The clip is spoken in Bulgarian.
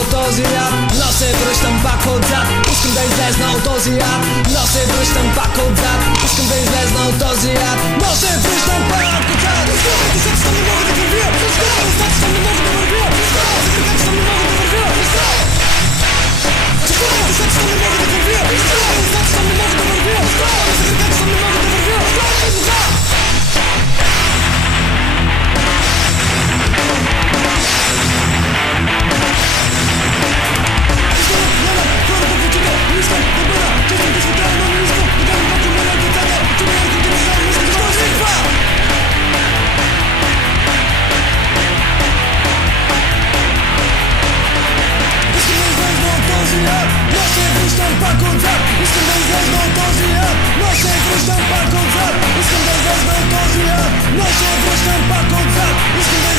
от този ад, но се връщам пак отзад. Искам да излезна от този ад, но се връщам пак отзад. Искам да излезна от този ад, но се връщам пак отзад. Защото не мога да вървя, защото не мога да вървя, защото не мога да вървя, защото не мога да вървя, защото не мога да вървя, защото не мога да вървя. Пак отзад, искам да излезна от този ад, но се връщам пак отзад. Искам да излезна от този ад, но се връщам пак отзад. Искам да